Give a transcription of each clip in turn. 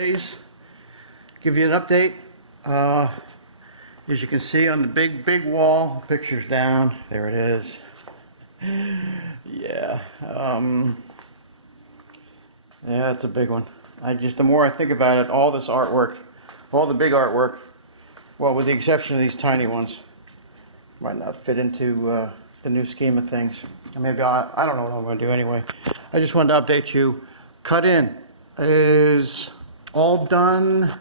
days. Give you an update. As you can see on the big wall, picture's down. There it is. Yeah. Yeah, it's a big one. The more I think about it, all this artwork, all the big artwork, well, with the exception of these tiny ones, might not fit into the new scheme of things. Maybe I don't know what I'm going to do anyway. I just wanted to update you. Cut in is all done.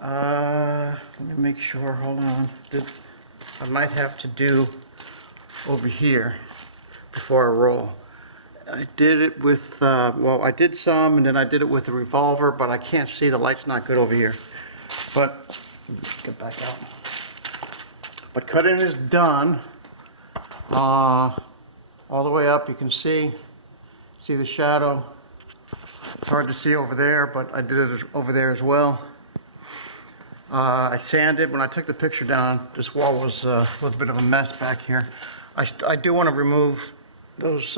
Let me make sure. Hold on. I might have to do over here before I roll. I did it with, well, I did some, and then I did it with the revolver, but I can't see. The light's not good over here. But, get back out. But cut-in is done. All the way up, you can see the shadow. It's hard to see over there, but I did it over there as well. I sanded. When I took the picture down, this wall was a little bit of a mess back here. I do want to remove those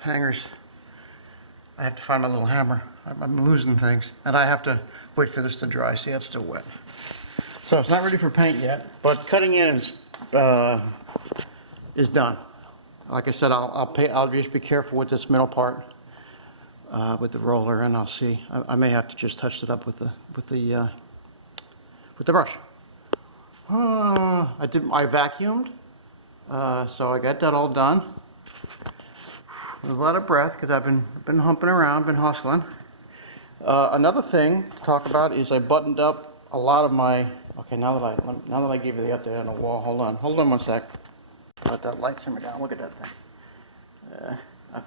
hangers. I have to find my little hammer. I'm losing things, and I have to wait for this to dry. See, it's still wet. So it's not ready for paint yet, but cutting in is done. Like I said, I'll just be careful with this middle part with the roller, and I'll see. I may have to just touch it up with the brush. I vacuumed, so I got that all done. With a lot of breath, because I've been humping around, been hustling. Another thing to talk about is I buttoned up a lot of my. Okay, now that I gave you the update on the wall, hold on 1 sec. Let that light simmer down. Look at that thing.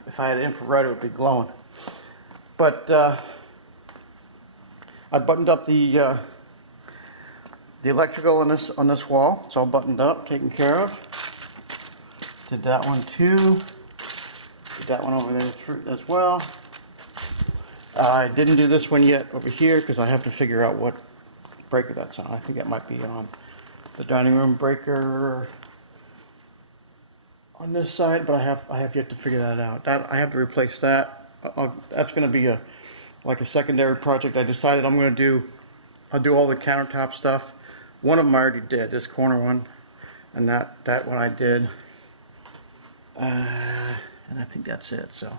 If I had infrared, it would be glowing. But I buttoned up the electrical on this wall. It's all buttoned up, taken care of. Did that one too. Did that one over there as well. I didn't do this one yet over here because I have to figure out what breaker that's on. I think that might be on the dining room breaker on this side, but I have yet to figure that out. I have to replace that. That's going to be like a secondary project. I decided I'll do all the countertop stuff. One of them I already did, this corner one, and that one I did, and I think that's it. So,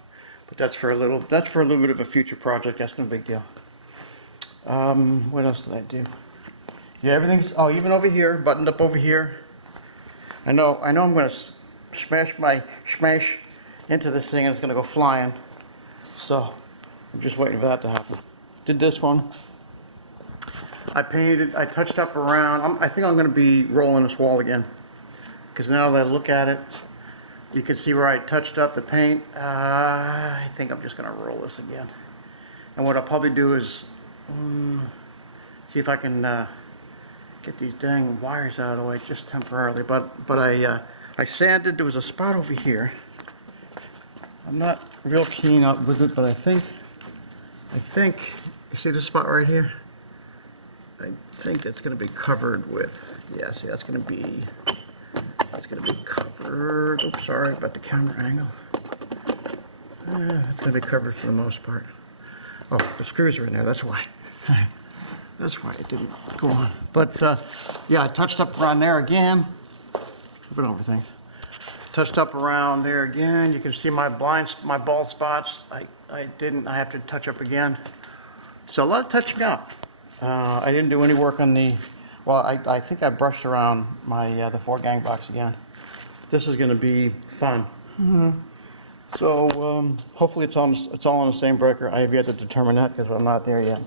but that's for a little bit of a future project. That's no big deal. What else did I do? Yeah, everything's, even over here, buttoned up over here. I know I'm going to smash into this thing and it's going to go flying. So, I'm just waiting for that to happen. Did this one. I touched up around, I think I'm going to be rolling this wall again. Because now that I look at it, you can see where I touched up the paint. I think I'm just going to roll this again. And what I'll probably do is see if I can get these dang wires out of the way just temporarily. But I sanded. There was a spot over here. I'm not real keen up with it, but I think you see this spot right here? I think that's going to be covered with. Yeah, see, that's going to be covered. Oops, sorry about the camera angle. It's going to be covered for the most part. Oh, the screws are in there, that's why. That's why it didn't go on. But, yeah, I touched up around there again. Flipping over things. Touched up around there again. You can see my bald spots. I have to touch up again. So a lot of touching up. I didn't do any work on the, well, I think I brushed around my the 4-gang box again. This is going to be fun. So hopefully it's all on the same breaker. I have yet to determine that because I'm not there yet.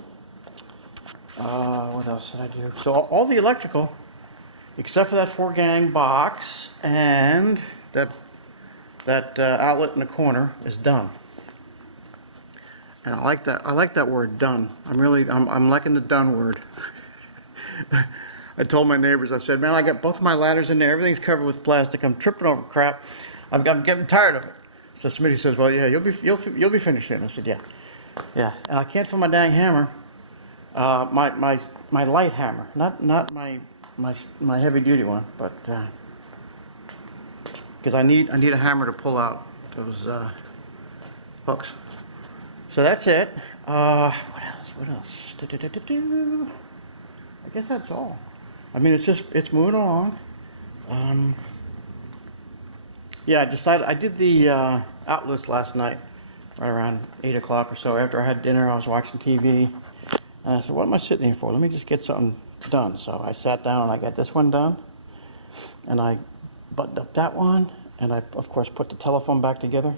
What else did I do? So all the electrical, except for that 4-gang box and that outlet in the corner, is done. And I like that word, done. I'm liking the done word. I told my neighbors, I said, man, I got both my ladders in there. Everything's covered with plastic. I'm tripping over crap. I'm getting tired of it. So Smitty says, well, yeah, you'll be finished soon. I said, yeah. And I can't find my dang hammer. My light hammer, not my heavy duty one, but because I need a hammer to pull out those hooks. So that's it. What else? What else? I guess that's all. I mean, it's moving along. Yeah, I did the outlets last night, right around 8 o'clock or so. After I had dinner, I was watching TV, and I said, what am I sitting here for? Let me just get something done. So I sat down and I got this one done, and I buttoned up that one, and I, of course, put the telephone back together.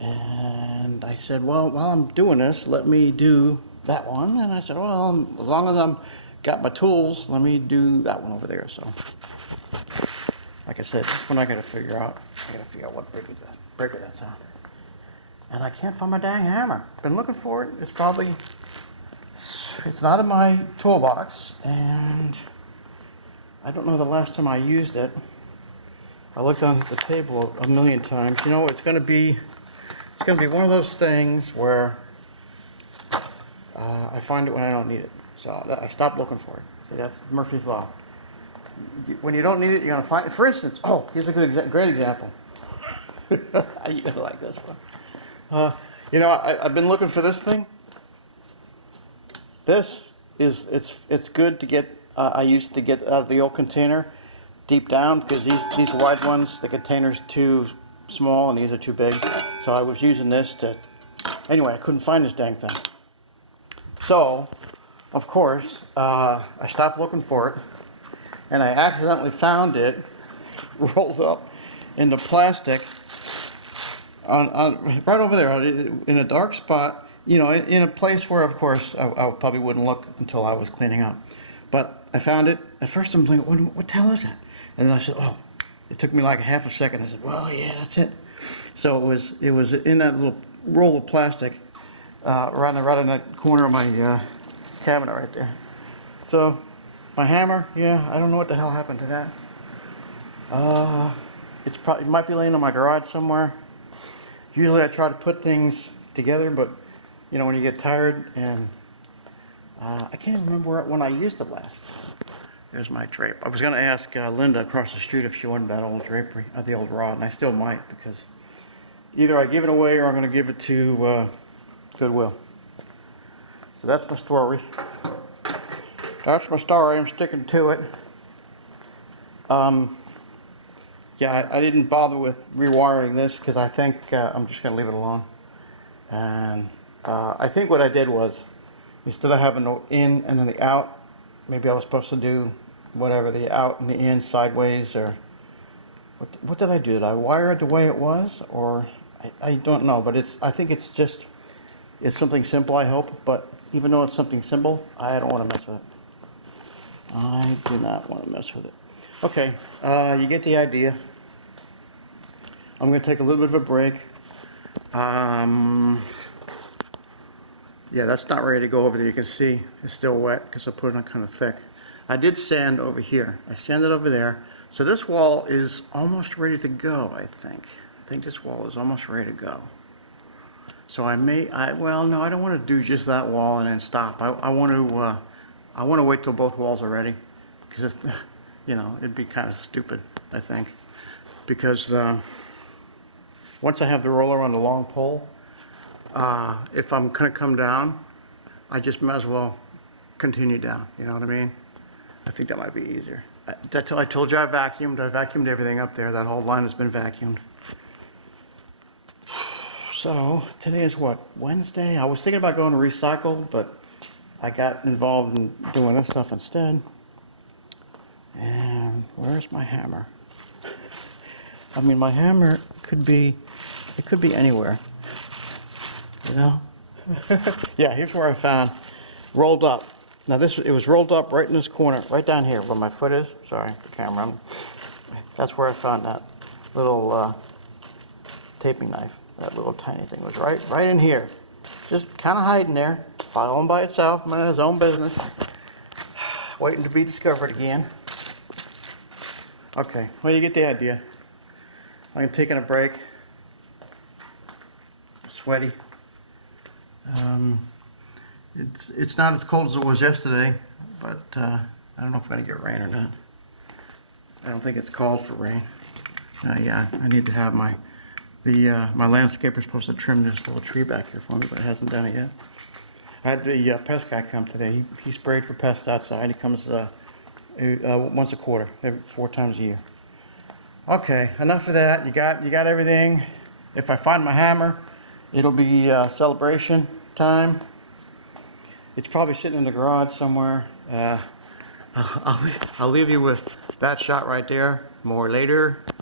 And I said, well, while I'm doing this, let me do that one. And I said, well, as long as I'm got my tools, let me do that one over there. So, like I said, this one I gotta figure out. I gotta figure out what breaker that's on. And I can't find my dang hammer. Been looking for it. It's not in my toolbox, and I don't know the last time I used it. I looked on the table a million times. You know, it's gonna be one of those things where I find it when I don't need it. So I stopped looking for it. See, that's Murphy's Law. When you don't need it, you're going to find it. For instance, oh, here's a great example. You're going to like this one. You know, I've been looking for this thing. It's good to get, I used to get out of the old container deep down, because these wide ones, the container's too small and these are too big. So I was using this to, anyway, I couldn't find this dang thing. So, of course, I stopped looking for it, and I accidentally found it rolled up into plastic on right over there in a dark spot, you know, in a place where, of course, I probably wouldn't look until I was cleaning up. But I found it. At first I'm like, what the hell is that? And then I said, oh, it took me like a half a second. I said, well, yeah, that's it. So it was in that little roll of plastic right in that corner of my cabinet right there. So my hammer, yeah, I don't know what the hell happened to that. It might be laying in my garage somewhere. Usually I try to put things together, but you know, when you get tired, and I can't even remember when I used it last. There's my drape. I was going to ask Linda across the street if she wanted that old drapery, the old rod, and I still might, because either I give it away or I'm going to give it to Goodwill. So that's my story. That's my story. I'm sticking to it. Yeah, I didn't bother with rewiring this because I think I'm just going to leave it alone. And I think what I did was, instead of having the in and then the out, maybe I was supposed to do whatever, the out and the in sideways, or what did I do? Did I wire it the way it was, or I don't know, but I think it's something simple, I hope, but even though it's something simple, I don't want to mess with it. I do not want to mess with it. Okay, you get the idea. I'm going to take a little bit of a break. Yeah, that's not ready to go over there. You can see it's still wet because I put it on kind of thick. I did sand over here. I sanded over there. So this wall is almost ready to go, I think. I think this wall is almost ready to go. So well, no, I don't want to do just that wall and then stop. I want to wait till both walls are ready, because you know, it'd be kind of stupid, I think, because once I have the roller on the long pole, if I'm going to come down, I just might as well continue down, you know what I mean? I think that might be easier. I told you I vacuumed everything up there. That whole line has been vacuumed. So, today is what, Wednesday? I was thinking about going to recycle, but I got involved in doing this stuff instead. And where's my hammer? I mean, my hammer could be anywhere, you know? Yeah, here's where I found, rolled up. Now it was rolled up right in this corner, right down here where my foot is. Sorry, the camera. That's where I found that little taping knife. That little tiny thing was right in here. Just kind of hiding there, all by itself, minding its own business. Waiting to be discovered again. Okay, well, you get the idea. I'm taking a break. Sweaty. It's not as cold as it was yesterday, but I don't know if we're going to get rain or not. I don't think it's called for rain. Yeah, I need to have my landscaper's supposed to trim this little tree back here for me, but it hasn't done it yet. I had the pest guy come today. He sprayed for pests outside. He comes once a quarter, every 4 times a year. Okay, enough of that. You got everything. If I find my hammer, it'll be celebration time. It's probably sitting in the garage somewhere. I'll leave you with that shot right there. More later.